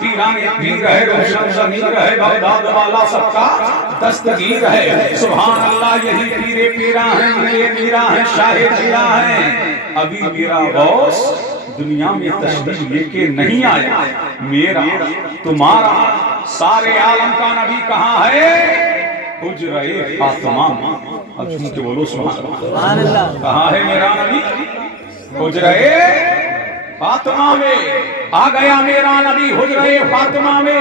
پیران پیر ہے، روشن ضمیر ہے، بغداد والا سب کا دستگیر ہے. سبحان اللہ یہی پیر پیرا ہیں، میرے میرا ہیں، شاہ جیرا ہیں. ابھی میرا غوث دنیا میں تشریف لے کے نہیں آیا. میرا تمہارا سارے عالم کا نبی کہاں ہے؟ حجرہ فاطمہ. اب سن کے بولو سبحان اللہ. کہاں ہے میرا نبی؟ حجرہ فاطمہ میں آ گیا میرا نبی. حجرہ فاطمہ میں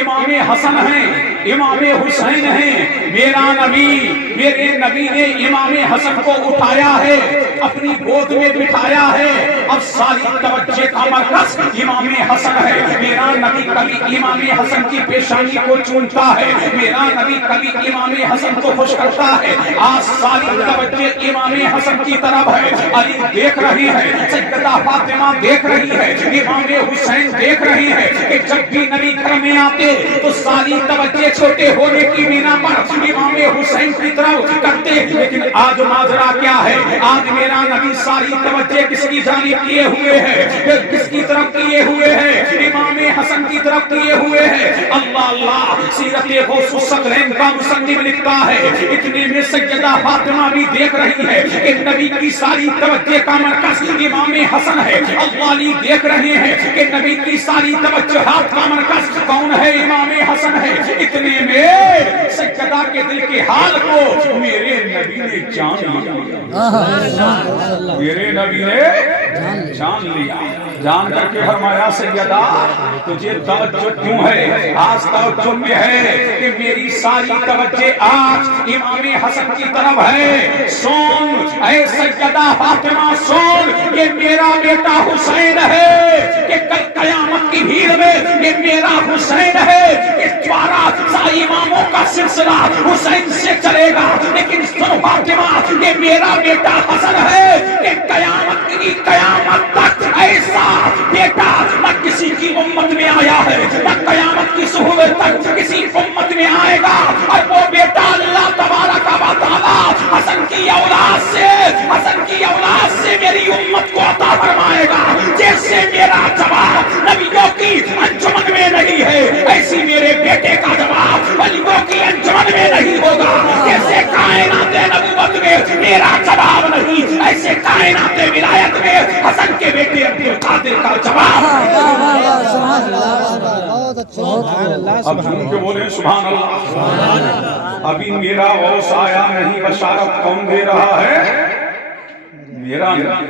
امام حسن ہیں، امام حسین ہیں. میرا نبی، میرے نبی نے امام حسن کو اٹھایا ہے، اپنی گود میں بٹھایا ہے. اب ساری توجہ کا مرکز امام حسن ہے. میرا نبی کبھی امام حسن کی پیشانی کو چومتا ہے، میرا نبی کبھی امام حسن کو خوش کرتا ہے. آج ساری توجہ امام حسن کی طرف ہے. علی دیکھ رہی ہے، سیدہ فاطمہ دیکھ رہی ہے، امام حسین دیکھ رہی ہے کہ جب بھی نبی گھر میں آتے تو ساری توجہ چھوٹے ہونے کی بنا پر امام حسین کی طرف کرتے. لیکن آج ماجرا کیا ہے؟ آج میرا نبی ساری توجہ کس کی جانب کیے ہوئے ہے؟ کس کی طرف کیے ہوئے ہے؟ امام حسن کی طرف کیے ہوئے ہے. اللہ اللہ، سیرت غوث الثقلین کا مصنف لکھتا ہے اتنے میں سیدہ فاطمہ بھی دیکھ رہی ہے کہ نبی کی ساری توجہ کا مرکز امام حسن ہے. اللہ علی دیکھ رہے ہیں کہ نبی کی ساری توجہات کا مرکز کون ہے؟ امام حسن ہے. اتنے میں سیدہ کے دل کے حال کو میرے نبی نے جان لیا. میرے نبی نے جان لیا. جان کر کے فرمایا سیدہ تجھے توجہ کیوں ہے؟ آج توجہ میں ہے کہ میری ساری توجہ آج امام حسن کی طرف ہے. سن اے سیدہ فاطمہ سن، یہ میرا بیٹا حسین ہے کہ کل قیامت کی بھیڑ میں یہ میرا حسین ہے کہ چوارا ساری اماموں کا سلسلہ حسین سے چلے گا. لیکن سن فاطمہ، یہ میرا بیٹا حسن ہے کہ قیامت کی قیامت تک ایسا بیٹا نہ کسی کی امت میں آیا ہے، نہ قیامت کی صبح تک کسی امت میں آئے گا. اور وہ بیٹا اللہ تبارک و تعالی حسن کی اولاد سے، حسن کی اولاد سے میری امت کو عطا فرمائے گا. جیسے میرا جواب نبیوں کی انجمن میں نہیں ہے، ایسی میرے بیٹے کا جواب ولیوں کی انجمن میں نہیں ہوگا. جیسے کائنات نبوت میں میرا جواب نہیں، ایسے کائنات ولایت میں حسن کے بیٹے عبد القادر کا جواب. اب جھوم کے بولے سبحان اللہ. ابھی میرا غوث آیا نہیں، بشارت کون دے رہا ہے؟ میرا نبی،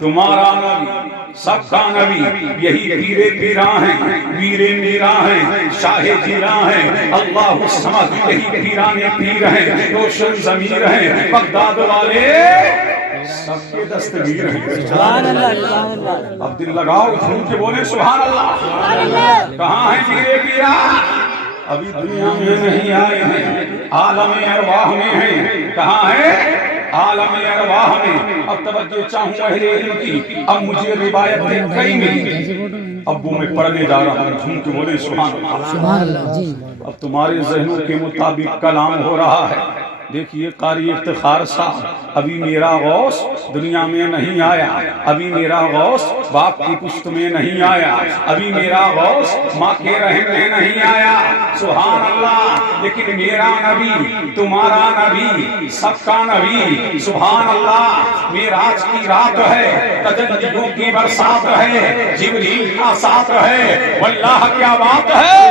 تمہارا نبی، سب کا نبی. یہی پیرے پیرا ہیں، ویرے میرا ہیں، شاہ جیرا ہیں. اللہ الصمد یہی پیران پیر ہیں، روشن ضمیر ہیں، بغداد والے سب کے دستگیر ہیں. سبحان اللہ. اب دل لگاؤ، جھوم کے بولے سبحان اللہ. کہاں ہیں پیرے پیرا؟ ابھی دنیا میں نہیں آئے ہیں، عالم ارواح میں ہیں. کہاں ہے؟ عالم ارواح میں. اب توجہ چاہوں اہل علم کی. اب مجھے روایت کئی ملی، ابو میں پڑھنے جا رہا ہوں. جھوم کے بولے سبحان اللہ. اب تمہارے ذہنوں کے مطابق کلام ہو رہا ہے. دیکھیے قاری افتخار صاحب، ابھی میرا غوث دنیا میں نہیں آیا، ابھی میرا غوث باپ کی پشت میں نہیں آیا، ابھی میرا غوث ماں کے رحم میں نہیں آیا. سبحان اللہ. لیکن میرا نبی، تمہارا نبی، سب کا نبی، سبحان اللہ، معراج کی رات ہے، تجلیوں کی برسات ہے، جبریل کا ساتھ ہے. واللہ کیا بات ہے.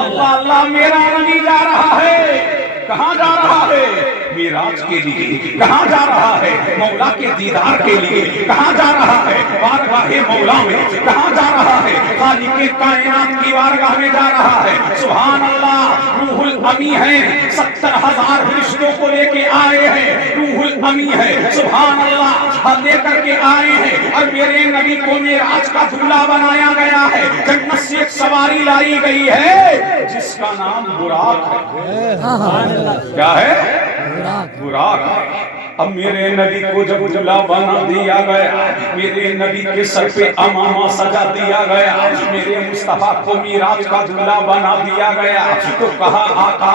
اللہ اللہ، میرا نبی جا رہا ہے. کہاں جا رہا ہے؟ معراج کے لیے. کہاں جا رہا ہے؟ مولا کے دیدار کے لیے. کہاں جا رہا ہے؟ بارگاہ مولا میں. کہاں جا رہا ہے؟ خالق کائنات کی بارگاہ میں جا رہا ہے. سبحان اللہ. روح الامی ہے، 70,000 فرشتوں کو لے کے آئے ہیں. روح الامی ہے، سبحان اللہ، لے کر کے آئے ہیں. اور میرے نبی کو معراج کا دولہا بنایا گیا ہے. جنت سے ایک سواری لائی گئی ہے جس کا نام براق ہے. کیا ہے؟ براق. اب میرے نبی کو جب دلہا بنا دیا گیا، میرے نبی کے سر پہ امامہ سجا دیا گیا، میرے مصطفیٰ کو معراج کا دلہا بنا دیا گیا، تو کہا آقا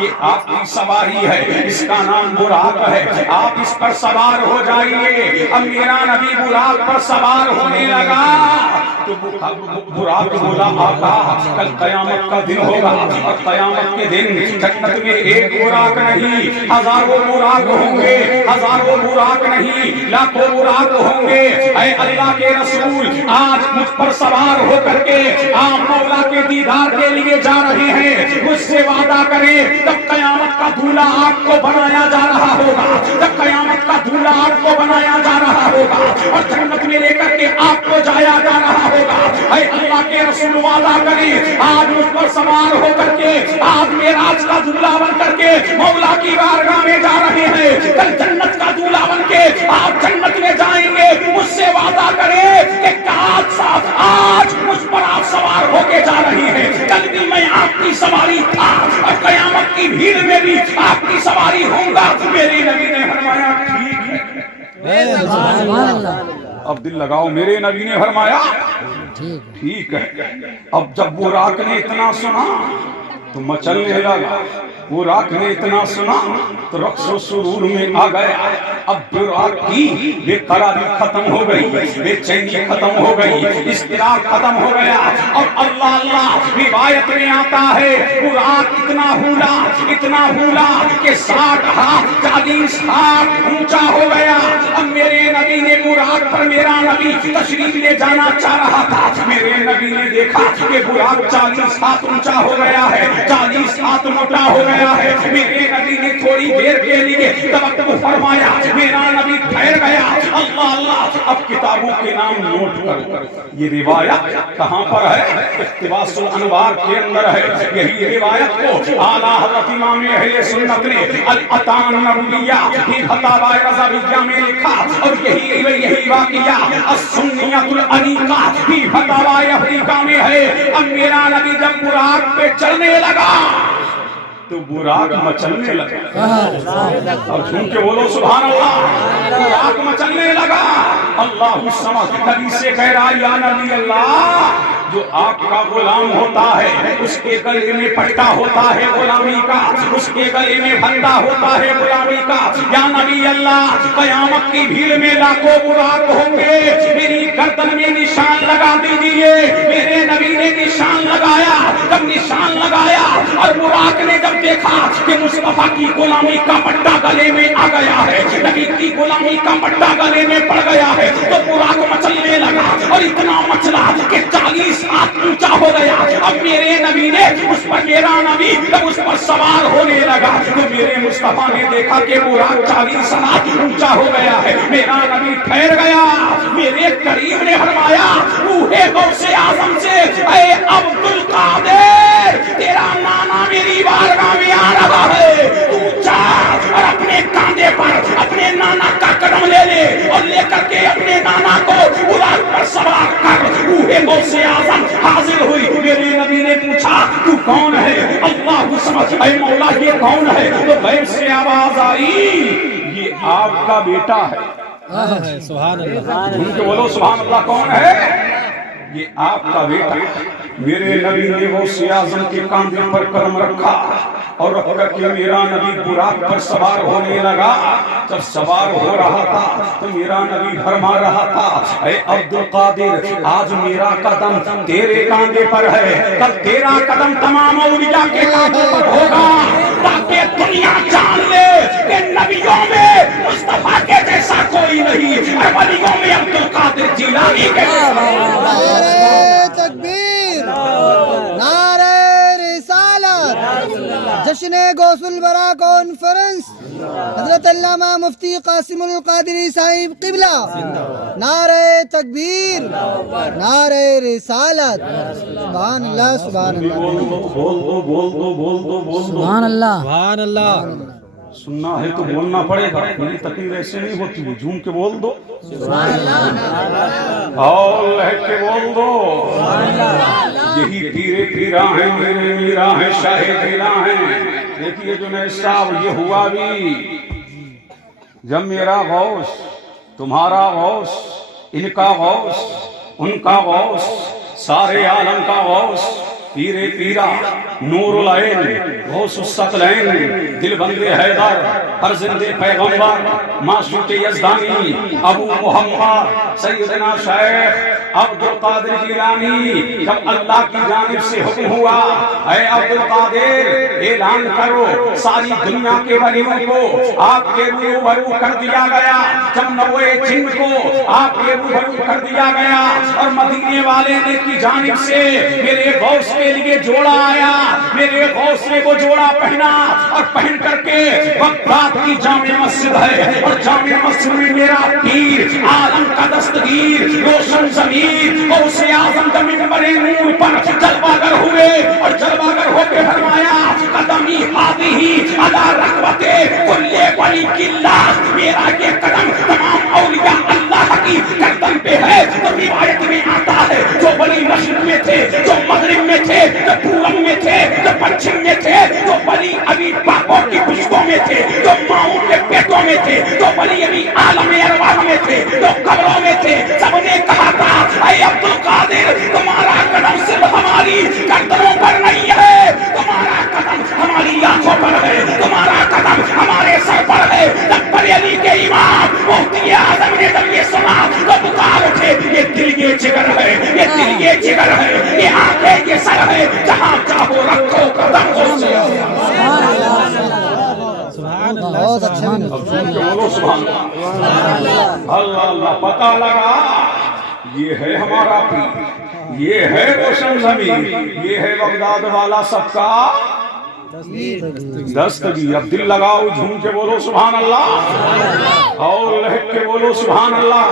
یہ آپ کی سواری ہے، اس کا نام براق ہے، آپ اس پر سوار ہو جائیے۔ اب میرا نبی براق پر سوار ہونے لگا تو براق بولا آقا کل قیامت کا دن ہوگا، اور قیامت کے دن جنت میں ایک براق نہیں ہزاروں براق ہوں گے، ہزاروں براق نہیں لاکھوں براق ہوں گے۔ اے اللہ کے رسول آج مجھ پر سوار ہو کر کے آپ مولا کے دیدار کے لیے جا رہے ہیں، مجھ سے وعدہ کریں جب قیامت کا دولہا آپ کو بنایا جا رہا ہوگا، جب قیامت کا دولہا آپ کو بنایا جا رہا ہوگا اور جنت میں لے کر کے آپ کو جایا جا رہا ہوگا، اے اللہ کے رسول وعدہ کریں آج مجھ پر سوار ہو کر کے آج معراج کا دولہا بن کر کے مولا کی بارگاہ میں جا رہے ہیں، کل جنت کا دولہا بن کے آپ جنت میں جائیں گے، مجھ سے وعدہ کریں کہ آج مجھ پر آپ سوار ہو کے جا رہے ہیں، کل بھی میں آپ کی سواری تھا اور قیامت کی بھیڑ میں بھی آپ کی سواری ہوں گا۔ میرے نبی نے فرمایا ٹھیک ہے، اب دل لگاؤ، میرے نبی نے فرمایا ٹھیک ہے۔ اب جب براق نے اتنا سنا تو مچلنے لگا، براق نے اتنا سنا تو رقص و سرور میں آ گیا۔ اب براق کی بے قراری ختم ہو گئی، بے چینی ختم ہو گئی، اضطراب ختم ہو گیا، اور اللہ اللہ روایت میں آتا ہے براق اتنا ہولا کہ 60 ہاتھ 40 ہاتھ اونچا ہو گیا۔ اب میرے نبی نے براق پر میرا نبی تشریف لے جانا چاہ رہا تھا، میرے نبی نے دیکھا کہ براق 40 ہاتھ اونچا ہو گیا ہے، 40 ہاتھ موٹا ہو گیا ہے، میرے نبی نے تھوڑی دیر کے لیے توقف فرمایا، میرا نبی ٹھہر گیا۔ اللہ اللہ، اب کتابوں کے نام نوٹ کرو، یہ روایت کہاں پر ہے؟ اقتباس الانوار کے اندر ہے۔ یہی روایت کو اعلیٰ حضرت امام اہل سنت نے الاتان النبویہ فی فتاوی رضویہ میں لکھا، اور یہی واقعہ السنیۃ الانیقہ فی فتاوی افریقہ میں ہے۔ اب میرا نبی جب براق پہ چلنے لگا تو براق مچلنے لگا، اور جھوم کے بولو سبحان اللہ، براق مچلنے لگا۔ اللہ سمجھ نبی سے کہہ رہا یا نبی اللہ، جو آپ کا غلام ہوتا ہے اس کے گلے میں پٹا ہوتا ہے غلامی کا، اس کے گلے میں بندہ ہوتا ہے غلامی کا، یا نبی اللہ قیامت کی بھیڑ میں لاکھوں براق ہوں گے، میری گردن میں نشان لگا دیجئے۔ میرے نبی نے نشان لگایا، جب نشان لگایا اور براق نے جب دیکھا کہ مصطفیٰ کی غلامی کا پٹا گلے میں آ گیا ہے، نبی کی غلامی کا پٹا گلے میں پڑ گیا ہے، تو براق مچلنے لگا، اور اتنا مچلا کہ 40 ہاتھ اونچا ہو گیا۔ اب میرے نبی نے اس پر، میرا نبی جب اس پر سوار ہونے لگا تو میرے مصطفیٰ نے دیکھا کہ براق 40 ہاتھ اونچا ہو گیا ہے، میرا نبی ٹھہر گیا۔ میرے کریم نے فرمایا روح غوث اعظم سے، اے عبد القادر تیرا نانا میری بارگاہ میں آ رہا ہے، تو جا اور اپنے کاندھے پر اپنے نانا کا قدم لے لے، اور لے کر کے اپنے نانا کو براق پر سوار کر۔ روح غوث اعظم حاضر ہوئی، میرے نبی نے پوچھا تو کون ہے؟ اللہ سمجھ، اے مولا یہ کون ہے؟ تو غیب سے آواز آئی یہ آپ کا بیٹا ہے۔ سبحان اللہ، ان کو بولو سبحان اللہ، کون ہے؟ یہ آپ کا بیٹا۔ میرے نبی نے غوث اعظم کے کاندھے پر قدم رکھا، اور رکھ کر کے میرا نبی براق پر سوار ہونے لگا۔ جب سوار ہو رہا تھا تو میرا نبی فرما رہا تھا اے عبد القادر آج میرا قدم تیرے کاندھے پر ہے، کل تیرا قدم تمام اولیاء کے کاندھے پر ہوگا، تاکہ دنیا جان لے کہ نبیوں میں مصطفیٰ کے جیسا کوئی نہیں، ولیوں میں عبد القادر جیلانی کے جیسا۔ نعرہ تکبیر، نعرہ رسالت، جشن غوث الورا کانفرنس، حضرت علامہ مفتی قاسم القادری صاحب قبلہ، نعرہ تکبیر، نعرہ رسالت، سبحان اللہ سبحان اللہ سبحان اللہ، سبحان اللہ۔ سننا ہے تو بولنا پڑے گا، میری تقریر ایسے نہیں ہوتی ہے، جھوم کے بول دو اور لہک کے بول دو۔ یہی پیرے پیرا ہیں، میرے میرا ہیں، شاہ پیرا ہیں۔ دیکھیے جنید صاحب یہ ہوا بھی جب میرا غوث تمہارا غوث ان کا غوث ان کا غوث سارے عالم کا غوث پیر پیرا نور العین غوث الثقلین دل بند حیدر فرزند پیغمبر معشوق یزدانی ابو محمد سیدنا شیخ عبد القادر جیلانی جب اللہ کی جانب سے حکم ہوا اے عبد القادر اعلان کرو ساری دنیا کے ولیوں کو آپ کے روبرو کر دیا گیا، جب نوے جن کو آپ کے روبرو کر دیا گیا اور مدینے والے نے کی جانب سے میرے غوث کے لیے جوڑا آیا، میرے غوث نے وہ جوڑا پہنا اور پہن کر کے بغداد کی جامع مسجد ہے اور جامع مسجد میں میرا پیر عالم کا دستگیر روشن ضمیر غوث اعظم کا منبر نور پر جلوہ گر ہوئے اور جلوہ گر ہو کے فرمایا قدمی ہاتھی علی رغبت کل ولی اللہ، میرا یہ قدم تمام اولیاء اللہ کی گردن پہ ہے۔ تو روایت میں آتا ہے جو ولی مشرق میں تھے، جو مغرب میں تھے، جو پورب میں تھے، جو پچھم میں تھے، جو ولی ابھی باپوں کی پشتوں میں تھے، جو ماؤں کے پیٹوں میں تھے، جو ولی ابھی عالم ارواح میں تھے، جو قبروں میں تھے، سب نے کہا تھا اے عبد القادر تمہارا قدم صرف ہماری گردنوں پر نہیں ہے، تمہارا قدم ہماری آنکھوں پر ہے، تمہارا قدم ہمارے سر پر ہے۔ جب بریلی کے امام مفتی اعظم نے جب یہ سنا تو پکار اٹھے یہ دل یہ جگر ہے، یہ دل یہ جگر ہے، یہ آنکھیں یہ سر ہے، جہاں چاہو رکھو قدم ہو سے۔ بہت اچھا بولو سبحان اللہ، اللہ اللہ، پتہ لگا یہ ہے ہمارا پیر، یہ ہے روشن ضمیر، یہ ہے بغداد والا سب کا دستگیر۔ اب دل لگاؤ، جھوم کے بولو سبحان اللہ اور لہک کے بولو سبحان اللہ۔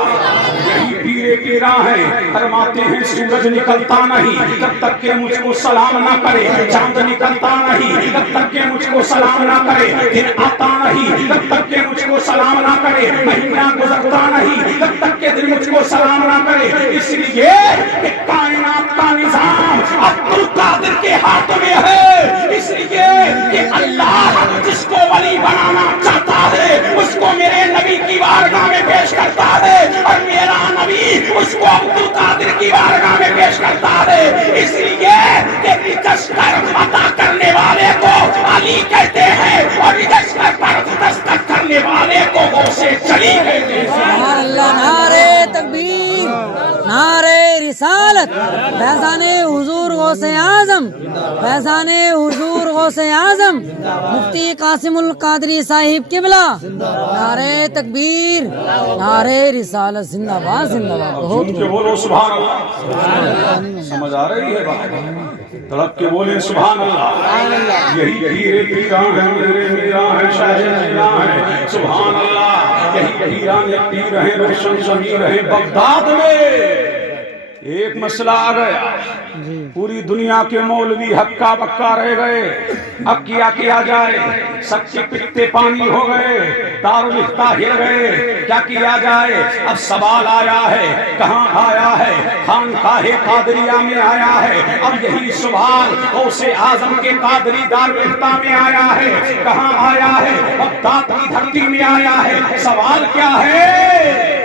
یہی پیر پیرا ہیں، فرماتے ہیں سورج نکلتا نہیں جب تک کہ مجھ کو سلام نہ کرے، چاند نکلتا نہیں جب تک کہ مجھ کو سلام نہ کرے، دن آتا نہیں جب تک کہ مجھ کو سلام نہ کرے، مہینہ گزرتا نہیں جب تک کہ دن مجھ کو سلام نہ کرے۔ اس لیے کہ کائنات کا نظام عبد القادر کے ہاتھ میں ہے، اس لیے کہ اللہ جس کو ولی بنانا چاہتا ہے اس کو میرے نبی کی بارگاہ میں پیش کرتا ہے اور میرا نبی اس کو عبد القادر کی بارگاہ میں پیش کرتا ہے۔ اس لیے کہ رجسٹر عطا کرنے والے کو علی کہتے ہیں اور رجسٹر پر دستخط کرنے والے کو غوث چلی کہتے ہیں۔ سبحان اللہ، نعرہ تکبیر، نعرہ رسالت، فیضان حضور غوث اعظم، فیضان حضور غوث اعظم مفتی قاسم القادری صاحب قبلہ، نعرہ تکبیر، نعرہ رسالت، زندہ باد زندہ باد۔ بہت جھوم کے بولو سبحان اللہ، سمجھ آ رہی ہے بات؟ تڑپ کے بولے سبحان اللہ۔ یہی پیر پیران ہیں، میرے میران ہیں، شاہ میران ہیں، سبحان اللہ۔ یہی پیران پیر ہیں، روشن ضمیر ہیں۔ بغداد میں ایک مسئلہ آ گیا، پوری دنیا کے مولوی ہکا بکا رہ گئے، اب کیا جائے؟ سب کے پتے پانی ہو گئے، دارالفتہ ہل گئے، کیا جائے؟ اب سوال آیا ہے، کہاں آیا ہے؟ خانقاہ قادریہ میں آیا ہے۔ اب یہی سوال غوث اعظم کے قادری دارالفتہ میں آیا ہے، کہاں آیا ہے؟ بغداد کی دھرتی میں آیا ہے۔ سوال کیا ہے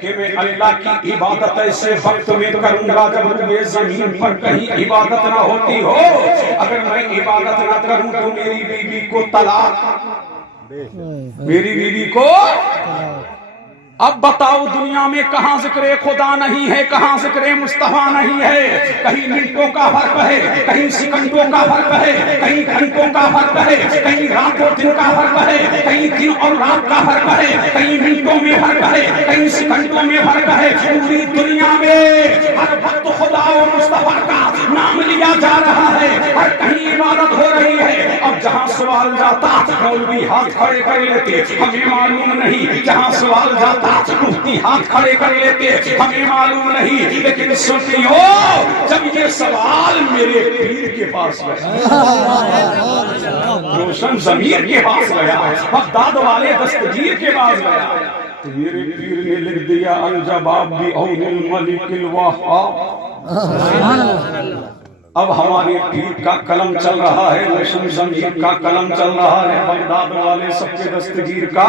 کہ میں اللہ کی عبادت ایسے وقت میں کروں گا جب یہ زمین پر کہیں عبادت نہ ہوتی ہو۔ اگر میں عبادت نہ کروں تو میری بیوی کو طلاق، میری بیوی کو۔ اب بتاؤ دنیا میں کہاں ذکر خدا نہیں ہے، کہاں ذکر مصطفیٰ نہیں ہے؟ کہیں منٹوں کا فرق ہے، کہیں سیکنڈوں کا فرق ہے، کہیں گھنٹوں کا فرق ہے، کہیں رات اور دن کا فرق ہے، کہیں دن اور رات کا فرق ہے، کہیں منٹوں میں فرق ہے، کہیں سیکنڈوں میں فرق ہے۔ پوری دنیا میں ہر وقت خدا اور مصطفیٰ کا نام لیا جا رہا ہے، ہر کہیں عبادت ہو رہی ہے۔ اب جہاں سوال جاتا مولوی ہاتھ کھڑے کر لیتے، ہمیں معلوم نہیں۔ جہاں سوال جاتا مفتی ہاتھ کھڑے کر لیتے، ہمیں معلوم نہیں۔ لیکن سنیو، جب یہ سوال میرے پیر کے پاس گیا، روشن ضمیر کے پاس گیا، بغداد والے دستگیر کے پاس گیا، تو میرے پیر نے لکھ دیا الجواب بعون الملک الوہاب۔ اب ہمارے پیر کا قلم چل رہا ہے، روشن ضمیر کا قلم چل رہا ہے، بغداد والے سب کے دستگیر کا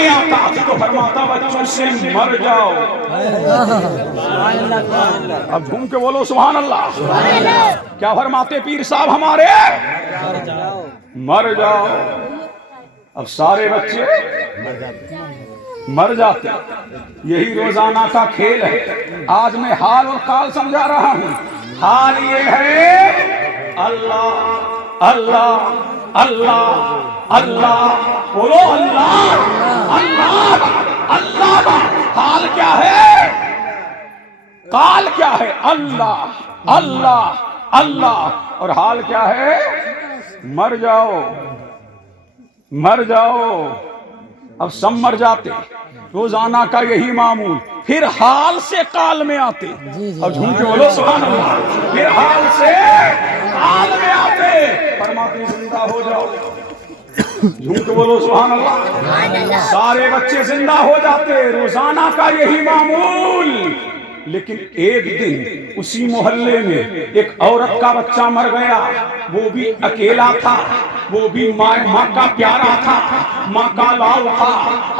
میں آتا تو فرماتا بچوں سے مر جاؤ. اب گھوم کے بولو سبحان اللہ. کیا فرماتے پیر صاحب ہمارے؟ مر جاؤ. اب سارے بچے مر جاتے. یہی روزانہ کا کھیل ہے. آج میں حال اور کال سمجھا رہا ہوں. حال یہ ہے اللہ اللہ اللہ اللہ. بولو اللہ اللہ اللہ. حال کیا ہے؟ کال کیا ہے؟ اللہ اللہ اللہ. اور حال کیا ہے؟ مر جاؤ مر جاؤ. اب سب مر جاتے. روزانہ کا یہی معمول. پھر حال سے کال میں آتے. اب جھوم کے بولو سبحان اللہ. پھر حال سے کال میں آتے. فرماتے زندہ ہو جاؤ. جھوم کے بولو سبحان اللہ. سارے بچے زندہ ہو جاتے. روزانہ کا یہی معمول. لیکن ایک دن اسی محلے میں ایک عورت کا بچہ مر گیا. وہ بھی اکیلا تھا. وہ بھی ماں کا پیارا تھا. ماں کا لال تھا.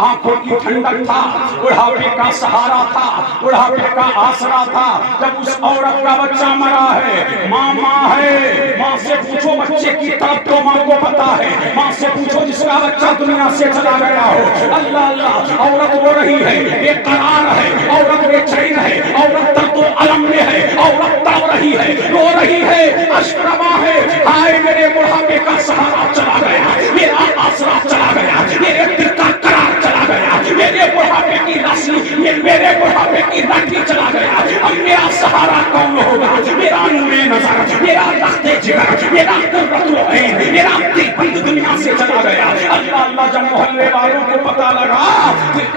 آنکھوں کی ٹھنڈک تھا. بڑھاپے کا سہارا تھا. بڑھاپے کا آسرا تھا. جب اس عورت کا بچہ مرا ہے, ماں ہے. ماں سے پوچھو بچے کی طرف تو ماں کو پتا ہے. ماں سے پوچھو جس کا بچہ دنیا سے چلا گیا ہو. اللہ اللہ. عورت رو رہی ہے, بے قرار ہے. عورت بے چین ہے. عورت درد و الم میں ہے. عورت تڑپ رہی ہے, رو رہی ہے, اشک رواں ہے. ہائے میرے بڑھاپے کا سہارا چلا گیا. میرا آسرا چلا گیا. میرے دل کا قرار چلا گیا. میرے بڑھاپے کی رسی, میرے بڑھاپے کی لاٹھی چلا گیا. اب میرا سہارا کون ہوگا؟ میرا نور نظر, میرا رخت جگر, میرا قرۃ العین, میرا دل بند دنیا سے چلا گیا. اللہ اللہ. جب محلے والوں کو پتا لگا,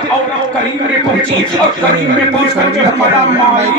عورت کریم میں پہنچی اور کریم میں پہنچ کر کے ہمارا مائی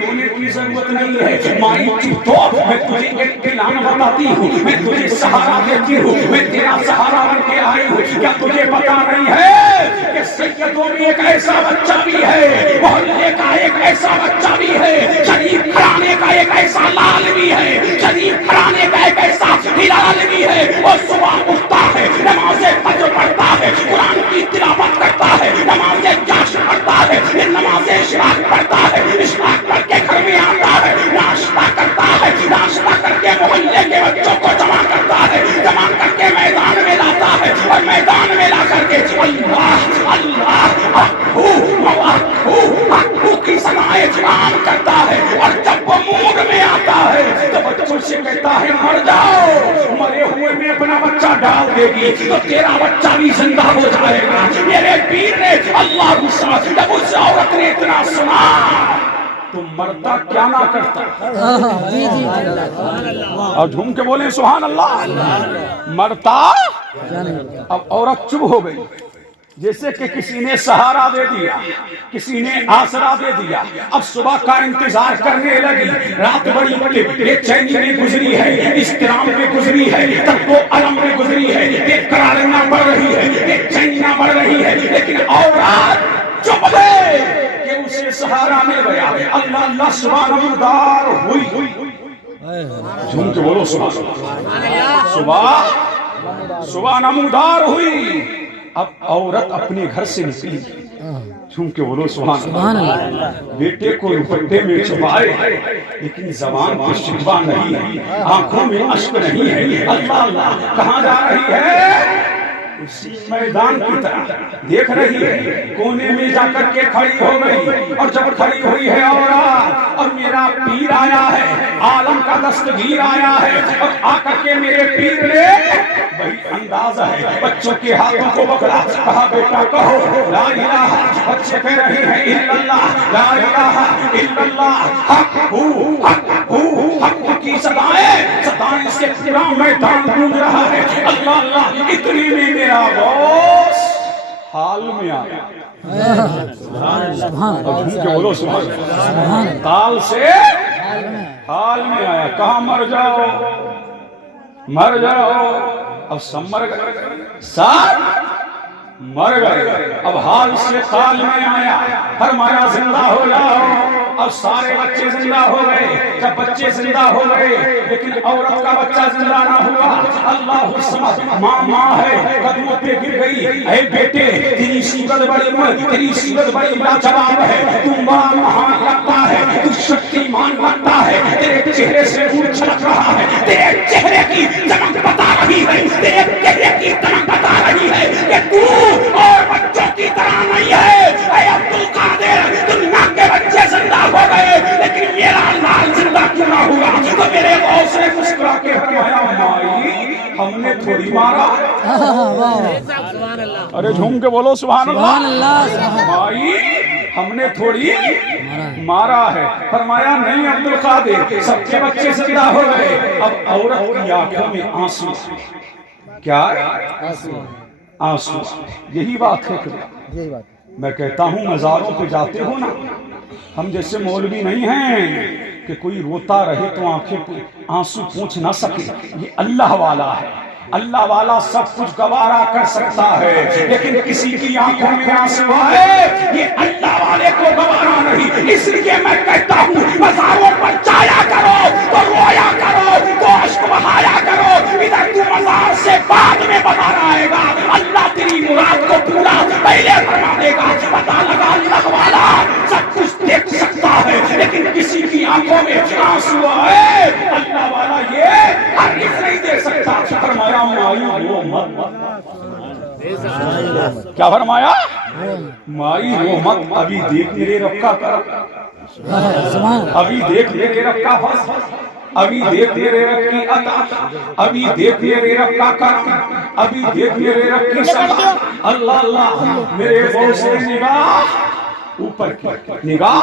رونے کی ضرورت نہیں ہے. مائی چپ تو میں تجھے ایک پلان بتاتی ہوں. میں تجھے سہارا دیتی ہوں. میں تیرا سہارا بن کے آئی ہوں. کیا تجھے پتا نہیں ہے کہ سیدوں میں ایک ایسا بچہ بھی ہے, محلے کا ایک ایسا بچہ بھی ہے, شریف گھرانے کا ایک ایسا لال بھی ہے, شریف گھرانے کا ایک ایسا ہلال بھی ہے. وہ صبح اٹھتا ہے, نماز فجر پڑھتا ہے, قرآن کی تلاوت کرتا ہے, نماز جشن پڑھتا ہے, نماز اشراق پڑھتا ہے, اشراق پڑھ کے گھر میں آتا ہے, ناشتہ کرتا ہے, ناشتہ کر کے محلے کے بچوں کو جمع کرتا ہے, جمع کر کے میدان میں لاتا ہے, اور میدان میں لا کر کے اللہ اللہ اکبر کی سماعت عام کرتا ہے. اور جب وہ موڈ میں آتا ہے تو بچوں سے کہتا ہے مر جاؤ. مرے ہوئے میں اپنا بچہ ڈال دے گی تو تیرا بچہ بھی زندہ ہو جائے گا. میرے پیر نے اللہ جب اس عورت نے اتنا سنا تو مرتا کیا نہ کرتا. اور جھوم کے بولیں سبحان اللہ. مرتا. اب عورت چپ ہو گئی. جیسے کہ کسی نے سہارا دے دیا, کسی نے آسرا دے دیا. اب صبح کا انتظار کرنے لگی. رات بڑی بے چینی میں گزری ہے, اضطراب میں گزری ہے, درد و الم میں گزری ہے, بے قراریاں بڑھ رہی ہے, بے چینیاں بڑھ رہی ہے. لیکن عورت چپ ہے کہ اسے سہارا مل گیا. اللہ اللہ. صبح نمودار ہوئی. جھوم کے بولو صبح صبح نمودار ہوئی. اب عورت اپنے گھر سے نکلی. جھوم کے بولو سبحان اللہ. بیٹے کو دوپٹے میں چھپائے, لیکن زبان پر شکوہ نہیں ہے, آنکھوں میں اشک نہیں ہے. اللہ اللہ. کہاں جا رہی ہے؟ اسی میدان کی طرح دیکھ رہی ہے. کونے میں جا کر کے کھڑی ہو گئی. اور جب کھڑی ہوئی ہے عورت, اور میرا پیر آیا ہے, عالم کا دستگیر آیا ہے, اور آ کر کے میرے پیر نے وہی انداز ہے, بچوں کے ہاتھوں کو پکڑا, کہا بیٹا کہو لا الہ. بچے کہہ رہے ہیں الا اللہ, لا الہ الا اللہ, حق ہو حق کی صدائیں سے پورا میدان گونج رہا ہے. اللہ اللہ. اتنی میں میرا غوث حال میں آیا. بولو سبحان. تال سے حال میں آیا. کہاں مر جاؤ مر جاؤ. اب سب مر گئے. سب مر گئے. اب حال سے قال میں آیا, فرمایا زندہ ہو جاؤ. اب سارے بچے زندہ ہو گئے. جب بچے زندہ ہو گئے لیکن عورت کا بچہ زندہ نہ ہوا. اللہ سمجھ ماں ہے, قدموں پہ گر گئی. اے بیٹے تیری صورت بڑی لاجواب ہے, تو ماں مہان لگتا ہے, تو شکتیمان لگتا ہے, تیرے چہرے سے نور چھلک رہا ہے, تیرے چہرے کی چمک بتا رہی ہے, تیرے چہرے کی چمک بتا رہی ہے کہ تو اور بچوں کی طرح نہیں ہے. اے عبدالقادر, دنیا کے بچے زندہ ہو گئے لیکن میرا لال زندہ کیوں نہ ہوا؟ تو میرے غوث نے مسکرا کے فرمایا مائی ہم نے تھوڑی مارا. ارے جھوم کے بولو سبحان اللہ. مائی ہم نے تھوڑی مارا ہے. فرمایا نہیں عبدالقادر, سب کے بچے زندہ ہو گئے. اب عورت کی آنکھوں میں آنسو. کیا آنسو؟ یہی بات ہے. میں کہتا ہوں مزاروں پہ جاتے ہو نا, ہم جیسے مولوی نہیں ہیں کہ کوئی روتا رہے تو آنکھیں پہ آنسو پوچھ نہ سکے. یہ اللہ والا ہے. اللہ والا سب کچھ گوارا کر سکتا ہے لیکن کسی کی آنکھوں میں آنسو آئے یہ اللہ والے کو گوارا نہیں. اس لیے میں کہتا ہوں مزاروں پر جایا کرو تو رویا کرو تو اشک بہایا کرو. ادھر تو مزار سے بعد میں بازار آئے گا, اللہ تیری مراد کو پورا پہلے فرما دے گا. پتا لگا اللہ والا سب کچھ دیکھ سکتا ہے لیکن کسی کی آنکھوں میں آنسو آئے اللہ والا یہ ہرگز نہیں دے سکتا. فرمایا مائی رو مت. کیا فرمایا؟ مائی رو مت. ابھی دیکھ میرے رب کا کرم, ابھی دیکھ میرے رب کا فضل, ابھی دیکھ میرے رب کی عطا, ابھی دیکھ میرے رب کا کرم, ابھی دیکھ میرے رب کی سزا. اللہ اللہ میرے غوث سے نگاہ اوپر کی, نگاہ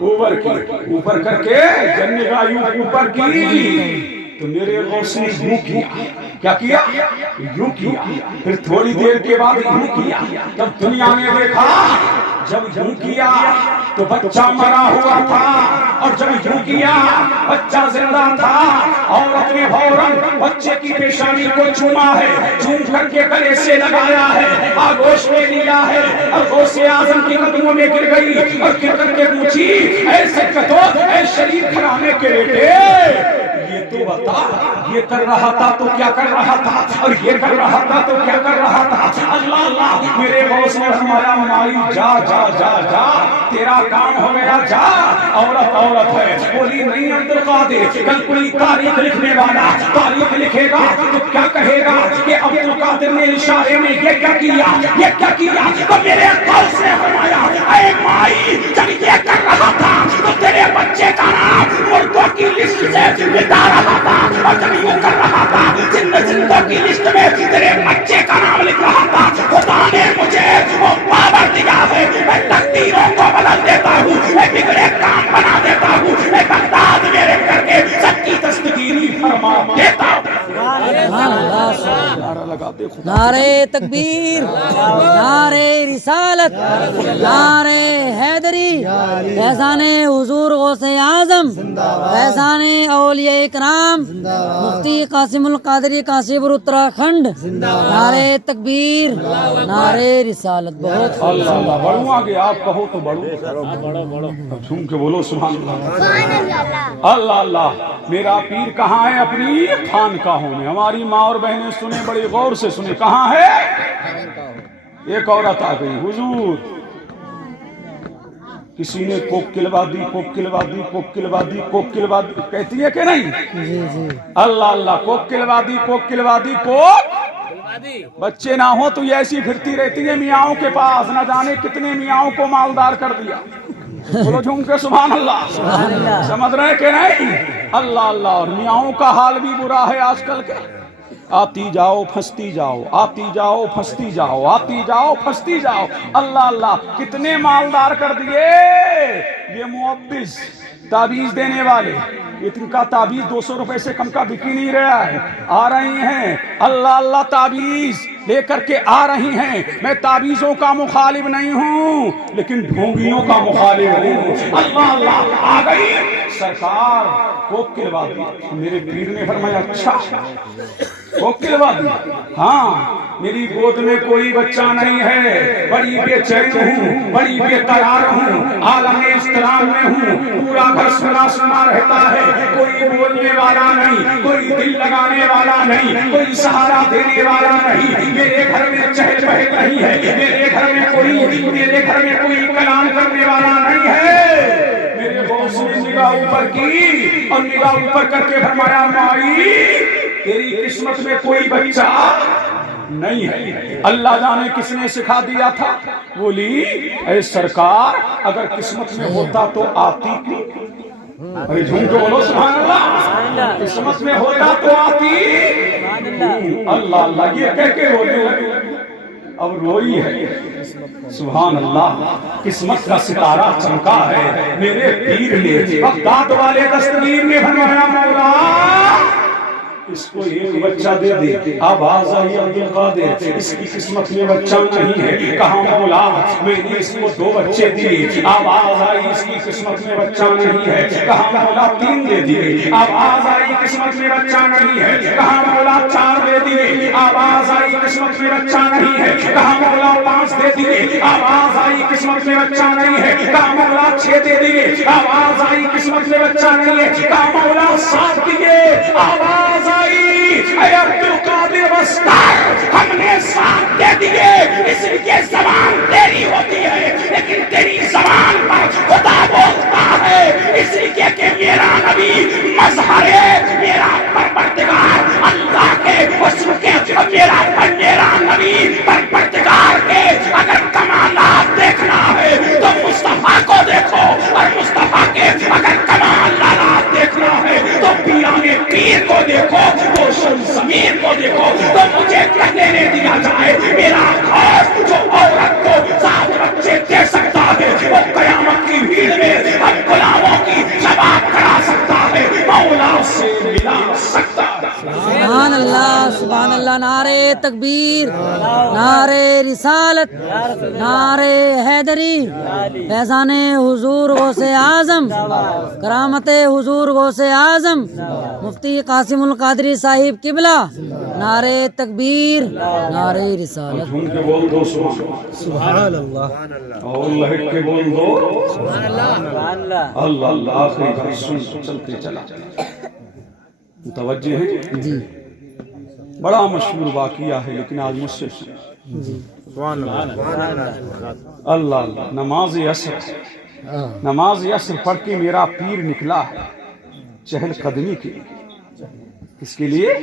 اوپر کی, اوپر کر کے جب نگاہ یوں اوپر کی تو میرے غوث نے یوں کیا. کیا کیا؟ یوں کیا. پھر تھوڑی دیر کے بعد یوں کیا. جب دنیا نے دیکھا جب یوں کیا تو بچہ مرا ہوا تھا, اور جب یوں کیا بچہ زندہ تھا. عورت نے فوراً بچے کی پیشانی کو چوما ہے, چوم کر کے گلے سے لگایا ہے, آگوش میں لیا ہے, اور غوث اعظم کی قدموں میں گر گئی اور گر کر کے پوچھی اے سکتو, اے شریف گھرانے کے بیٹے, یہ تو بتا یہ کر رہا تھا تو کیا کر رہا تھا, اور یہ کر رہا تھا تو کیا کر رہا تھا. اللہ اللہ میرے غوث نے فرمایا مائی جا جا جا جا تیرا کام ہو گیا, جا. عورت عورت ہے, بولی نہیں عبدالقادر, کل کوئی تاریخ لکھنے والا تاریخ لکھے گا تو کیا کہے گا کہ عبدالقادر نے اشارے میں یہ کیا کیا, یہ کیا کیا. تو میرے غوث نے فرمایا اے مائی جب یہ کر رہا تھا تو تیرے بچے کا نام مردوں کی لسٹ سے مٹا رہا تھا, اور جب یہ کر رہا تھا زندوں کی لسٹ میں تیرے بچے کا نام لکھ رہا تھا. خدا نے مجھے وہ پاور دیا ہے, میں تقدیروں کو بدل دیتا ہوں, میں بگڑے کام بنا دیتا ہوں, میں بغداد میرے کر کے سب کی دستگیری فرما دیتا ہوں. نعرے تکبیر, نعرے رسالت, نعرے حیدری, فیضان حضور غوث اعظم, فیضان اولیاء اکرام, مفتی قاسم القادری کاشیپور اتراکھنڈ. نعرے تکبیر, نعرے رسالت. بہت اللہ بڑھوں آگے آپ کہو تو بڑھو, جھوم کے بولو سبحان اللہ. اللہ اللہ میرا پیر کہاں ہے؟ اپنی خانقاہوں میں. ہماری ماں اور بہنیں سنیں, بڑی غور سے سنیں, کہاں ہے؟ ایک عورت آ گئی, حضور کسی نے کوک کلوا دی, کوک کلوا دی, کوک کلوا دی, کوک کلوا دی, کہتی ہے کہ نہیں؟ اللہ اللہ کوک کلوا دی, کوک کلوا دی, کوک. بچے نہ ہو تو یہ ایسی پھرتی رہتی ہے میاؤں کے پاس, نہ جانے کتنے میاؤں کو مالدار کر دیا. بولو جھوم کے سبحان اللہ. سمجھ رہے کہ نہیں؟ اللہ اللہ. اور میاؤں کا حال بھی برا ہے آج کل کے, آتی جاؤ پھنستی جاؤ, آتی جاؤ پھنستی جاؤ, آتی جاؤ پھنستی جاؤ. اللہ اللہ کتنے مالدار کر دیے یہ معوض تعویذ دینے والے. ان کا تعویذ 200 روپے سے کم کا بک ہی نہیں رہا ہے. آ رہی ہیں اللہ اللہ تعویذ لے کر کے آ رہی ہیں. میں تعویذوں کا مخالف نہیں ہوں لیکن ڈھونگیوں کا مخالف ہوں. اللہ اللہ آ گئی سرکار کوک کلوا دی. میرے پیر نے فرمایا اچھا کوک کلوا دی, ہاں میری گود میں کوئی بچہ نہیں ہے، بڑی بے چین ہوں، بڑی بے قرار ہوں، عالم اضطراب میں ہوں، پورا گھر سنا سنا رہتا ہے، کوئی بولنے والا نہیں، کوئی دل لگانے والا نہیں، کوئی سہارا دینے والا نہیں، میرے گھر میں چہل پہل نہیں ہے، میرے گھر میں کوئی کلام کرنے والا نہیں ہے۔ میرے غوث نے نگاہ اوپر کی اور نگاہ اوپر کر کے فرمایا مائی تیری قسمت میں کوئی بچہ نہیں ہے۔ اللہ جانے کس نے سکھا دیا تھا؟ بولی اے سرکار اگر قسمت میں ہوتا تو آتی تھی، ارے جھوم کے بولو سبحان اللہ، قسمت میں ہوتا تو آتی، اللہ اللہ یہ کہہ کے رونے لگی، اب روئی ہے، سبحان اللہ، قسمت کا ستارہ چمکا ہے میرے پیر نے، بغداد والے دستگیر نے فرمایا مولا اس کو ایک بچہ دے دے، آواز آئی عبدالقادر اس کی قسمت میں بچہ نہیں ہے، کہاں مولا میں نے اس کو 2 بچے دیے، آواز آئی اس کی قسمت میں بچہ نہیں ہے، کہاں مولا 3 دے دیے، آواز آئی قسمت میں بچہ نہیں ہے، کہاں مولا 4 دے دیے، آواز آئی قسمت میں بچہ نہیں ہے، کہاں مولا 5 دے دیے، آواز آئی قسمت میں بچہ نہیں ہے، کہاں مولا 6 دے دیے، آواز آئی قسمت میں بچہ نہیں ہے، کہاں مولا 7 دیے، آواز اے عبدالقادر وسطر ہم نے 7 دے دیے، اس لیے زبان تیری ہوتی ہے لیکن تیری زبان پر خدا بولتا ہے، اس لیے کہ میرا نبی مظہر ہے، میرا پروردگار اللہ کے حسن کے، میرا نبی پروردگار کے اگر کمالات دیکھنا ہے تو مصطفیٰ کو دیکھو، اور مصطفیٰ کے اگر کمالات دیکھنا ہے تو پیران پیر کو دیکھو، روشن ضمیر کو دیکھو، تو مجھے کہنے نہیں دیا جائے میرا خاص جو عورت کو 7 بچے دے سکتا ہے وہ قیامت کی بھیڑ میں ہم غلاموں کی جواب کرا سکتا ہے، مولا سے ملا سکتا ہے۔ سبحان اللہ، نعرہ تکبیر، نعرہ رسالت، نعرہ حیدری، فیضان حضور غوث اعظم، کرامت حضور غوث اعظم مفتی قاسم القادری صاحب قبلہ، نعرہ تکبیر، نعرہ رسالت۔ جھوم کے بول دو سبحان اللہ، اور لہٹ کے بول دو سبحان اللہ، اللہ اللہ۔ آخری بات سن چلتے چلا، متوجہ ہیں جی، بڑا مشہور واقعہ ہے لیکن آج مجھ سے اللہ اللہ، نماز عصر پڑھ کے میرا پیر نکلا ہے چہل قدمی کے، اس کے لیے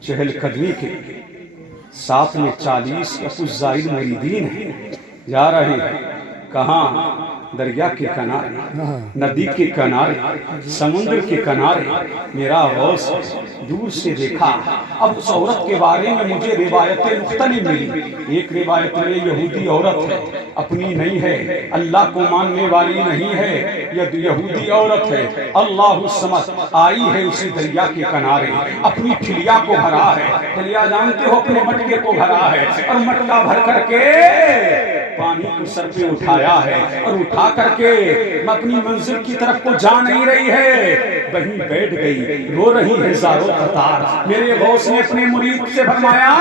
چہل قدمی کے، ساتھ میں 40 یا کچھ زائد مریدین ہیں، جا رہے ہیں کہاں؟ دریا کے کنارے، ندی کے کنارے، سمندر کے کنارے، میرا غوث دور سے دیکھا۔ اب اس عورت کے بارے میں مجھے روایتیں مختلف ملی، ایک روایت میں یہودی عورت ہے، اپنی نہیں ہے، اللہ کو ماننے والی نہیں ہے، یہ یہودی عورت ہے، اللہ الصمد، آئی ہے اسی دریا کے کنارے، اپنی ٹھلیا کو بھرا ہے، ٹھلیا جانتے ہو اپنے مٹکے کو بھرا ہے، اور مٹکا بھر کر کے پانی کو سر پہ اٹھایا ہے، اور اٹھا کر کے اپنی منزل کی طرف کو جا نہیں رہی ہے، وہیں بیٹھ گئی، رو رہی ہے زاروں قطار۔ میرے غوث نے اپنے مرید سے فرمایا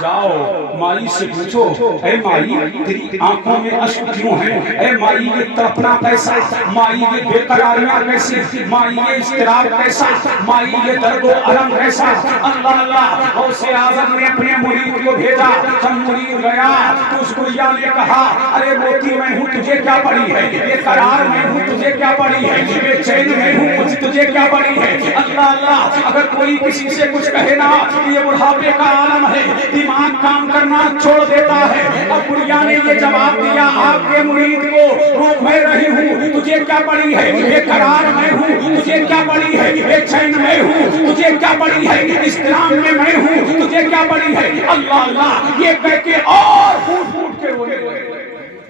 جاؤ مائی سے پوچھو، اے مائی تیری آنکھوں میں اشک کیوں ہیں؟ اے مائی یہ تڑپنا کیسا؟ مائی یہ بے قراریاں کیسی؟ مائی یہ اضطراب کیسا؟ مائی یہ درد و الم کیسا؟ اللہ اللہ، غوث اعظم نے اپنے مرید کو بھیجا، ہم مرید گیا تو اس گڑیا نے کہا ارے موتی میں ہوں تجھے کیا پڑی ہے؟ یہ قرار میں ہوں تجھے کیا پڑی ہے؟ یہ چین میں ہوں مجھے تجھے کیا پڑی ہے؟ اللہ اللہ، اگر کوئی کسی سے کچھ کہے نا یہ بڑھاپے کا عالم ہے، دماغ کام کرنا چھوڑ دیتا ہے، اور گڑیا نے یہ جواب دیا آپ کے مرید کو، روح میں رہی ہوں تجھے کیا پڑی ہے؟ یہ قرار میں ہوں تجھے کیا پڑی ہے؟ یہ چین میں ہوں تجھے کیا پڑی ہے؟ اسلام میں ہوں تجھے کیا پڑی ہے؟ اللہ اللہ، یہ کہہ کے اور پھوٹ پھوٹ کے رونے لگے۔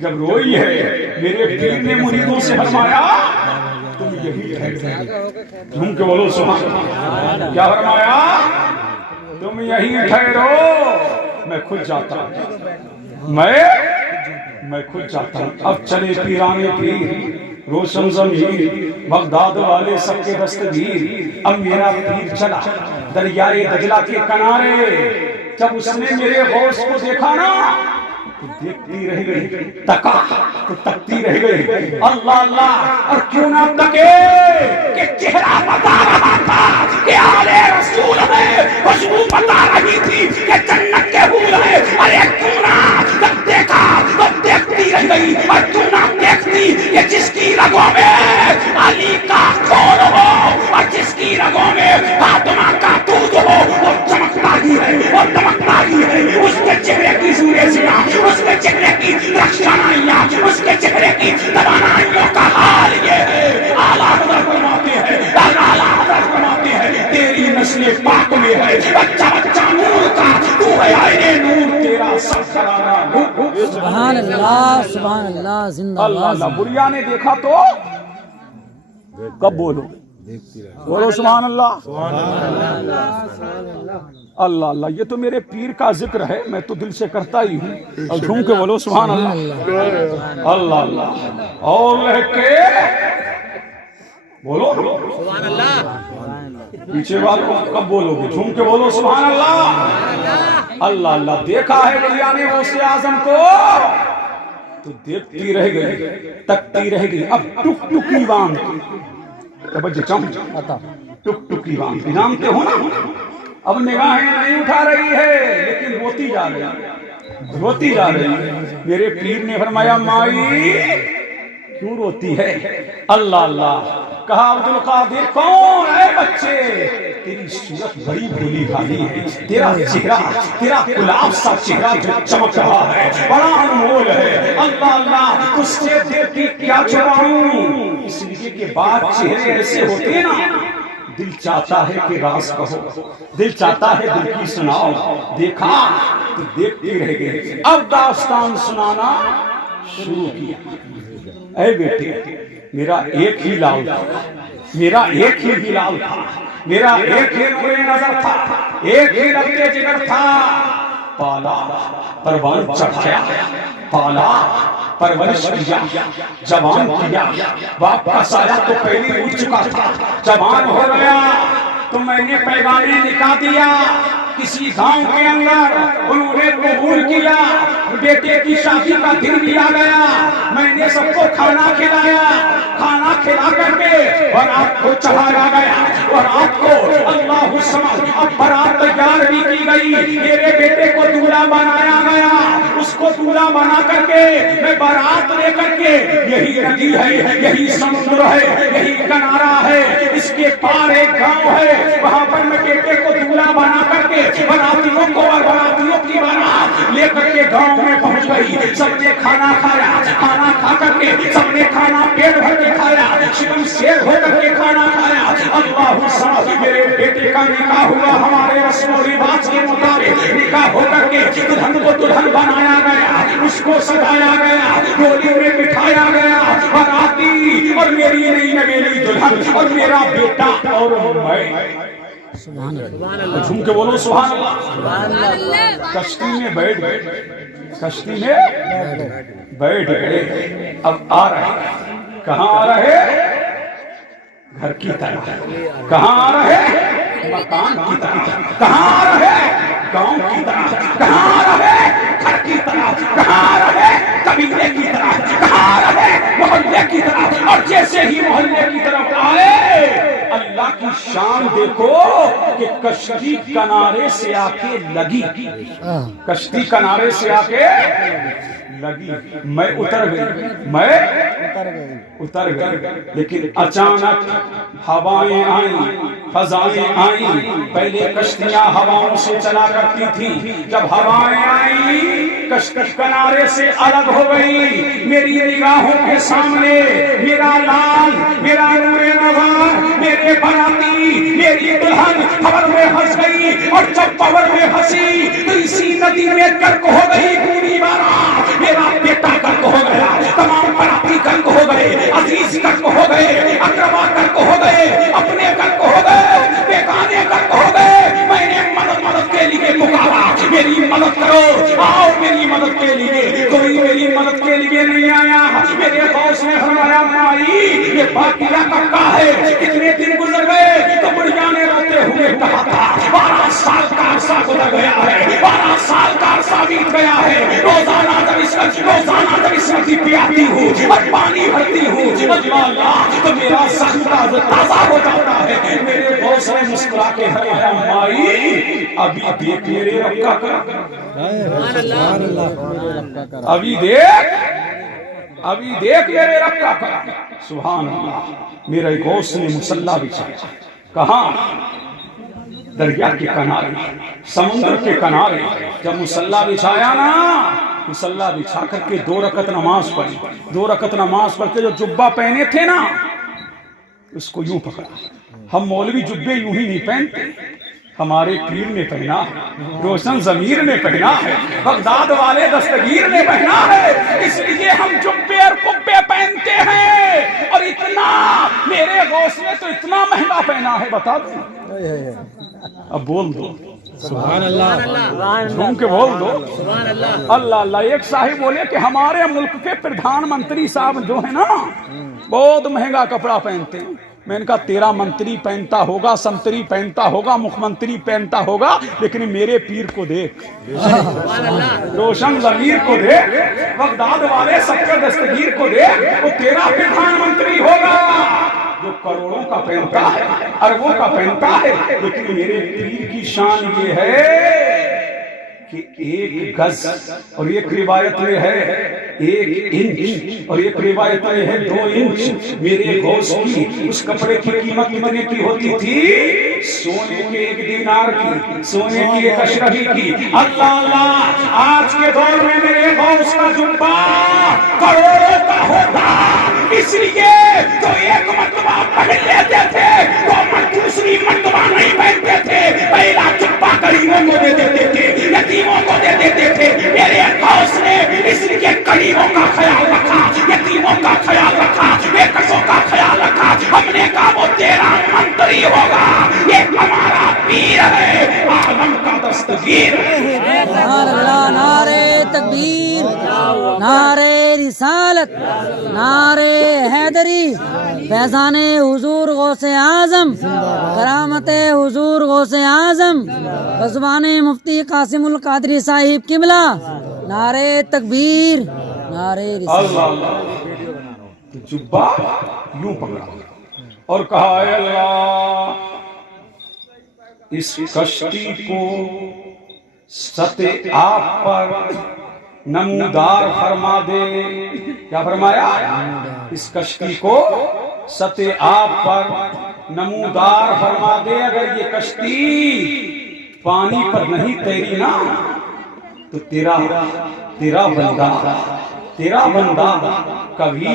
جب روئی ہے میرے پیر نے مریدوں سے فرمایا تم یہی ٹھہرو، جھوم کے بولو سبحان اللہ، کیا فرمایا؟ تم یہی ٹھہرو، میں خود جاتا ہوں، میں خود جاتا ہوں۔ اب چلے پیرانے پیر، روشن ضمیر، بغداد والے سب کے دستگیر، اب میرا پیر چلا دریائے دجلہ کے کنارے، جب اس نے میرے غوث کو دیکھا نا تو دیکھتی رہ گئی، تکا تو تکتی رہ گئی، اللہ اللہ، اور کیوں نہ تکے کہ چہرہ بتا رہا تھا کہ آل رسول میں خوشبو بتا رہی تھی کہ جنت کے حور ہیں، ارے کیوں نہ جب دیکھا تو دیکھتی رہ گئی، اور کیوں نہ دیکھتی کہ جس کی رگوں میں علی کا خون ہو اور جس کی رگوں میں فاطمہ کا دودھ ہو وہ چمکتا ہی ہے، وہ دمکتا ہی ہے، اس کے چہرے کی سورے سنا، اس کے چہرے کی رخشانائیاں، اس کے چہرے کی توانائیوں کا حال یہ ہے۔ اعلیٰ حضرت فرماتے ہیں، اعلیٰ حضرت فرماتے ہیں، تیری نسل پاک میں ہے بچہ بچہ نور کا، تو ہے عین نور، تیرا سب گھرانہ نور۔ سبحان اللہ سبحان اللہ، زندہ اللہ اللہ اللہ، بریا نے دیکھا تو کب بولو بولو سبحان اللہ، اللہ اللہ، یہ تو میرے پیر کا ذکر ہے، میں تو دل سے کرتا ہی ہوں، اور جھوم کے بولو سبحان اللہ، اللہ اللہ، اور رہ کے بولو سبحان اللہ، پیچھے والوں کب بولو گے؟ جھوم کے بولو سبحان اللہ، اللہ اللہ۔ دیکھا ہے بریا نے غوث اعظم کو تو دیکھتی رہ گئی، تکتی رہ گئی، اب ٹک ٹکی باندھ ٹک ٹکی باندھ جانتے ہو نا، اب نگاہیں نہیں اٹھا رہی ہے لیکن روتی جا رہی ہے، روتی جا رہی ہے۔ میرے پیر نے فرمایا مائی کیوں روتی ہے؟ اللہ اللہ، کہا عبد القادر کون ہے بچے؟ تیری صورت بڑی بھولی بھالی ہے، تیرا چہرہ، تیرا گلاب سا چہرہ جو چمک رہا ہے بڑا انمول ہے، اللہ اللہ، تجھ سے دل کی کیا چھپاؤں؟ اس لیے کہ بات چہرے ایسے ہوتے نا، دل چاہتا ہے کہ راز کہو، دل چاہتا ہے دل کی سناؤ، دیکھا تو دیکھتی رہ گئے، اب داستان سنانا شروع کیا۔ اے بیٹے، میرا ایک ہی لال تھا، میرا ایک ہی ہلال تھا، میرا ایک ہی نور نظر تھا، ایک ہی ربط جگر تھا، پالا پروان چڑھایا، پالا پرورش کیا، جوان کیا، باپ کا سایہ تو پہلے اٹھ چکا تھا، جوان ہو گیا تو میں نے پیغانے نکاح دیا کسی گاؤں کے اندر، انہوں نے قبول کیا، بیٹے کی شادی کا دن بھی آ گیا، میں نے سب کو کھانا کھلایا، کھانا کھلا کر کے اور آپ کو چڑھایا گیا، اور آپ کو اللہ سمجھ اب برات تیار بھی کی گئی، میرے بیٹے کو دولہا بنایا گیا، اس کو دولہا بنا کر کے میں برات لے کر کے، یہی ندی ہے، یہی سمندر ہے، یہی کنارہ ہے، اس کے پار ایک گاؤں ہے، وہاں پر میں بیٹے کو دولہا بنا کر کے براتیوں کو اور براتیوں کی بارات لے کر کے گاؤں میں پہنچ گئی، سب نے کھانا کھایا، کھانا کھا کر کے سب نے کھانا پیٹ بھر کے کھایا، شکم شیر ہو کر کے کھانا کھایا، اللہ ساتھ میرے بیٹے کا نکاح ہوا، ہمارے رسم و رواج کے مطابق نکاح ہو کر کے دلہن کو دلہن بنایا گیا، اس کو سجایا گیا، ڈولی میں بٹھایا گیا، باراتی اور میری نہیں میں میری دلہن اور میرا بیٹا اور میں، جھوم کے بولو سبحان اللہ۔ کشتی میں بیٹھ گئے، کشتی میں بیٹھ گئے، اب آ رہے، کہاں آ رہے؟ گھر کی طرف، کہاں آ رہے؟ مکان کی طرف، کہاں آ رہے؟ گاؤں کی طرف، کہاں آ رہے؟ گھر کی طرف، کہاں آ رہے؟ قبیلے کی طرف، کہاں آ رہے؟ محلے کی طرف، اور جیسے ہی محلے کی طرف آئے، اللہ کی شان دیکھو کہ کشتی کنارے سے آ کے لگی، کشتی کنارے سے آ کے لگی، میں اتر گئی، میں اتر گئی، لیکن اچانک ہوائیں آئیں، فضائیں آئیں، پہلے کشتیاں ہواؤں سے چلا کرتی تھی، جب ہوائیں آئیں کشتی کنارے سے الگ ہو گئی، میری نگاہوں کے سامنے میرا لال، میرا نور نظر، میرے باراتی، میری دلہن پور میں پھنس گئی، اور جب پور میں پھنسی تو اسی ندی میں غرق ہو گئی پوری بارات، میرا بیٹا غرق ہو گیا، تمام باراتی غرق ہو گئے، عزیز غرق ہو گئے، اقربا غرق ہو گئے، اپنے غرق ہو گئے، بیگانے غرق ہو گئے، میں نے مدد کے لیے پکارا، میری مدد کرو، آؤ میری مدد کے لیے، کوئی میری مدد کے لیے نہیں آیا، میرے غوث نے فرمایا مائی یہ باقیہ ککا ہے، کتنے دن گزر گئے، تو بڑھیا نے روتے ہوئے کہا تھا 12 سال کا عرصہ عرصہ گزر گیا ہے، 12 سال کا عرصہ بیت گیا ہے، روزانہ جب اس ندی پہ آتی ہوں اور پانی بھرتی ہوں یا اللہ تو میرا سخت تازہ ہو جاتا ہے۔ میرے غوث نے مسکرا کے فرمایا مائی ابھی دیکھ میرے رب کا کرم، ابھی دیکھ میرے رب کا کرم۔ سبحان اللہ، میرے غوث نے مصلی بچھایا، کہاں؟ دریا کے کنارے، سمندر کے کنارے۔ جب مصلی بچھایا نا، مصلی بچھا کر کے 2 رکعت نماز پڑھی، 2 رکعت نماز پڑھ کے جو جبہ پہنے تھے نا اس کو یوں پکڑا۔ ہم مولوی جبے یوں ہی نہیں پہنتے، ہمارے پیر نے پہنا ہے، روشن ضمیر نے پہنا ہے، بغداد والے دستگیر نے پہنا ہے، اس لیے ہم جبے اور کبے پہنتے ہیں۔ اور اتنا میرے غوث نے تو اتنا مہنگا پہنا ہے، بتا دوں؟ اب بول دو سبحان اللہ، جھوم کے بول دو اللہ اللہ۔ ایک صاحب بولے کہ ہمارے ملک کے پردھان منتری صاحب جو ہے نا بہت مہنگا کپڑا پہنتے ہیں۔ میں نے کہا تیرا منتری پہنتا ہوگا، سنتری پہنتا ہوگا، مکھ منتری پہنتا ہوگا، لیکن میرے پیر کو دیکھ، روشن ضمیر کو دیکھ، بغداد والے سب کے دستگیر کو دیکھ، وہ تیرا پردھان منتری ہوگا جو کروڑوں کا پہنتا ہے، اربوں کا پہنتا ہے، لیکن میرے پیر کی شان یہ ہے کہ 1 گز، اور ایک روایت میں ہے 1 انچ، اور ایک روایت میں ہے 2 انچ میرے غوث کی اس کپڑے کی قیمت کتنے کی ہوتی تھی؟ سونے کے 1 دینار کی، سونے کی 1 اشرفی کی۔ اللہ اللہ، آج کے دور میں میرے غوث کا جبہ کروڑوں کا ہوتا، اس لیے جو 1 مرتبہ پہن لیتے تھے تو دوسری مرتبہ نہیں پہنتے تھے، پہلا جبہ غریبوں کو دے دیتے تھے، یتیموں کو دے دیتے تھے۔ میرے غوث نے اس لیے غریبوں کا خیال رکھا، یتیموں کا خیال رکھا، بے کسوں کا خیال رکھا۔ ہم نے کہا وہ تیرا منتری ہوگا، یہ ہمارا پیر ہے، عالم کا دستگیر ہے۔ سبحان اللہ، نعرے تکبیر، نعرے رسالت، نعرے حیدری، فیضان حضور غوث اعظم، کرامت حضور غوث اعظم، بزبان مفتی قاسم القادری صاحب قبلہ، نعرے تکبیر، نعرے رسالت۔ اللہ اللہ، جبہ یوں پکڑا اور کہا اے اللہ اس کشتی کو سطح آپ پر نمودار فرما دے۔ کیا فرمایا؟ اس کشتی کو سطح آپ پر نمودار فرما دے۔ اگر یہ کشتی پانی پر نہیں تیری نا تو تیرا بندہ کبھی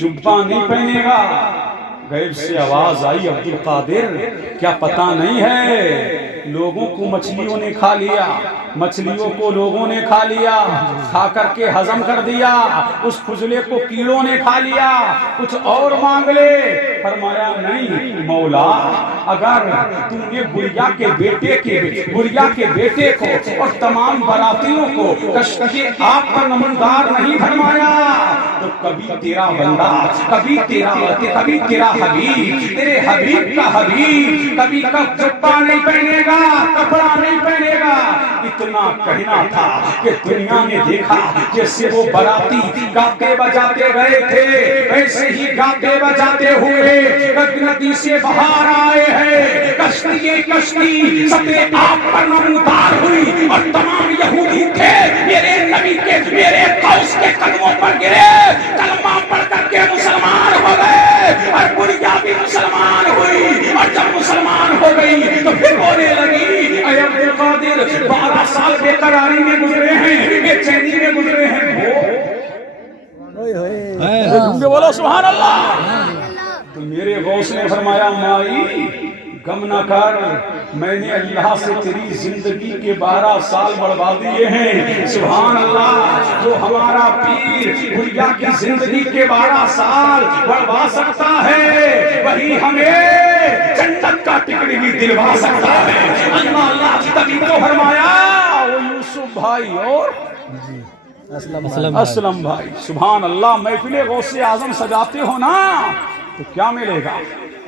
جبہ نہیں پہنے گا۔ غیب سے آواز آئی عبد القادر کیا پتہ نہیں ہے لوگوں کو مچھلیوں نے کھا لیا، مچھلیوں کو لوگوں نے کھا لیا، کھا کر کے ہضم کر دیا، اس فضلے کو کیڑوں نے کھا لیا، کچھ اور مانگ لے۔ فرمایا نہیں مولا، اگر تم نے گڑیا کے بیٹے کو اور تمام براتیوں کو کشتی آپ پر نمودار نہیں فرمایا تو کبھی تیرا بندہ، کبھی تیرا حبیب، تیرے حبیب کا حبیب کبھی جبہ نہیں پہنے گا، کپڑا نہیں پہنے گا۔ اتنا کہنا تھا کہ دنیا نے دیکھا جیسے وہ براتی گاتے بجاتے گئے تھے ویسے ہی گاتے بجاتے ہوئے ندی سے باہر آئے ہیں۔ کشتی سطح آپ پر نمودار ہوئی اور تمام یہودی تھے میرے نبی کے، میرے غوث کے قدموں پر گرے، کلمہ پڑھ کر کے مسلمان ہو گئے، اور بڑھیا بھی مسلمان ہوئی، اور جب مسلمان ہو گئی تو پھر ہونے لگی اے عبد القادر 12 سال بے قراری میں گزرے ہیں، بے چینی میں گزرے ہیں۔ بولو سبحان اللہ۔ تو میرے غوث نے فرمایا مائی غم نہ کر، میں نے اللہ سے تیری زندگی کے 12 سال بڑھوا دیے ہیں۔ سبحان اللہ، جو ہمارا پیر بڑھیا کی زندگی کے 12 سال بڑھوا سکتا ہے وہی ہمیں جنت کا ٹکٹ بھی دلوا سکتا ہے۔ اللہ اللہ، تبھی تو فرمایا وہ یوسف بھائی اور اسلم بھائی۔ سبحان اللہ، محفل غوث اعظم سجاتے ہو نا تو کیا ملے گا؟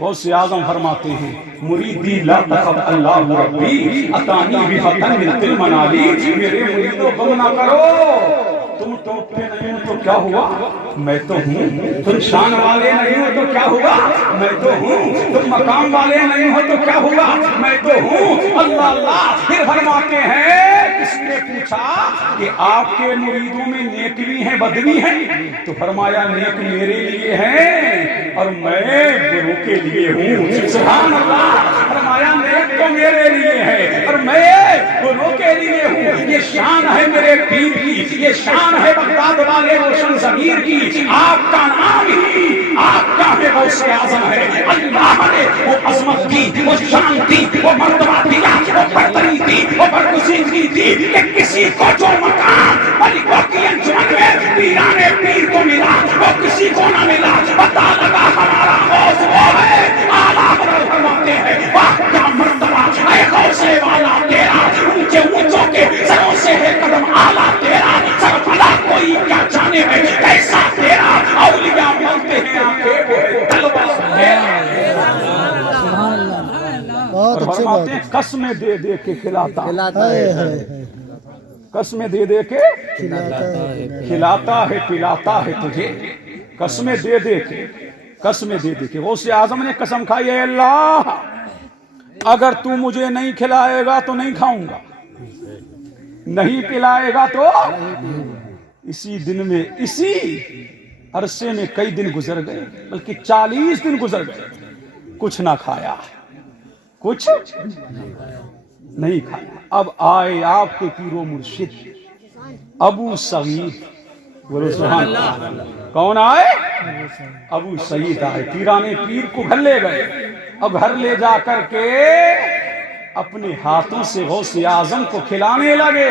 غوث اعظم فرماتے ہیں مریدی لا تخف اللہ ربی اتانی بفتن من المنالی، میرے مریدوں غم نہ کرو، تم ٹوٹتے نہیں ہو تو کیا ہوا، میں تو ہوں، تم شان والے نہیں ہو تو کیا ہوا، میں تو ہوں، تم مقام والے نہیں ہو تو کیا ہوا، میں تو ہوں، اللہ اللہ۔ پھر فرماتے ہیں کسی نے پوچھا کہ آپ کے مریدوں میں نیک بھی ہیں بد بھی ہیں، تو فرمایا نیک میرے لیے ہیں اور میں بروں کے لیے ہوں، سبحان اللہ۔ فرمایا نیک تو میرے لیے ہے اور میں بروں کے لیے ہوں، یہ شان ہے میرے پیر کی، یہ شان ہے بغداد والے روشن ضمیر کی، آپ کا نام ہی آپ کا ہے غوث اعظم ہے۔ اللہ نے وہ عظمت دی، وہ شان دی، وہ مرتبہ دیا، وہ برتری دی، وہ برگزیدگی دی کہ کسی کو جو مقام ملکوں کی انجمن میں پیران پیر کو ملا وہ کسی کو نہ ملا۔ پتہ لگا ہمارا غوث وہ ہے، اعلیٰ حضرت فرماتے ہیں واہ کیا مرتبہ اے غوث والا تیرا، اونچے اونچوں کے سروں سے ہے قدم اعلیٰ تیرا، سر بھلا کوئی کیا جانے ہے کیسا تیرا، اولیاء ملتے ہیں آنکھیں وہ ہے طلبہ ہے۔ بہت اچھی بات فرماتے ہیں قسمیں دے دے کے کھلاتا، قسمیں دے دے کے کھلاتا ہے پلاتا ہے تجھے، قسمیں دے دے کے، قسمیں دے دے کے۔ غوث اعظم نے قسم کھائی اے اللہ اگر تو مجھے نہیں کھلائے گا تو نہیں کھاؤں گا، نہیں پلائے گا تو۔ اسی دن میں اسی عرصے میں کئی دن گزر گئے، بلکہ 40 دن گزر گئے، کچھ نہ کھایا، کچھ نہیں کھایا۔ اب آئے آپ کے پیر و مرشد ابو سعید، بولو سبحان اللہ۔ کون آئے؟ ابو سعید آئے، پیرانے پیر کو گھر لے گئے۔ اب گھر لے جا کر کے اپنے ہاتھوں سے غوث اعظم کو کھلانے لگے۔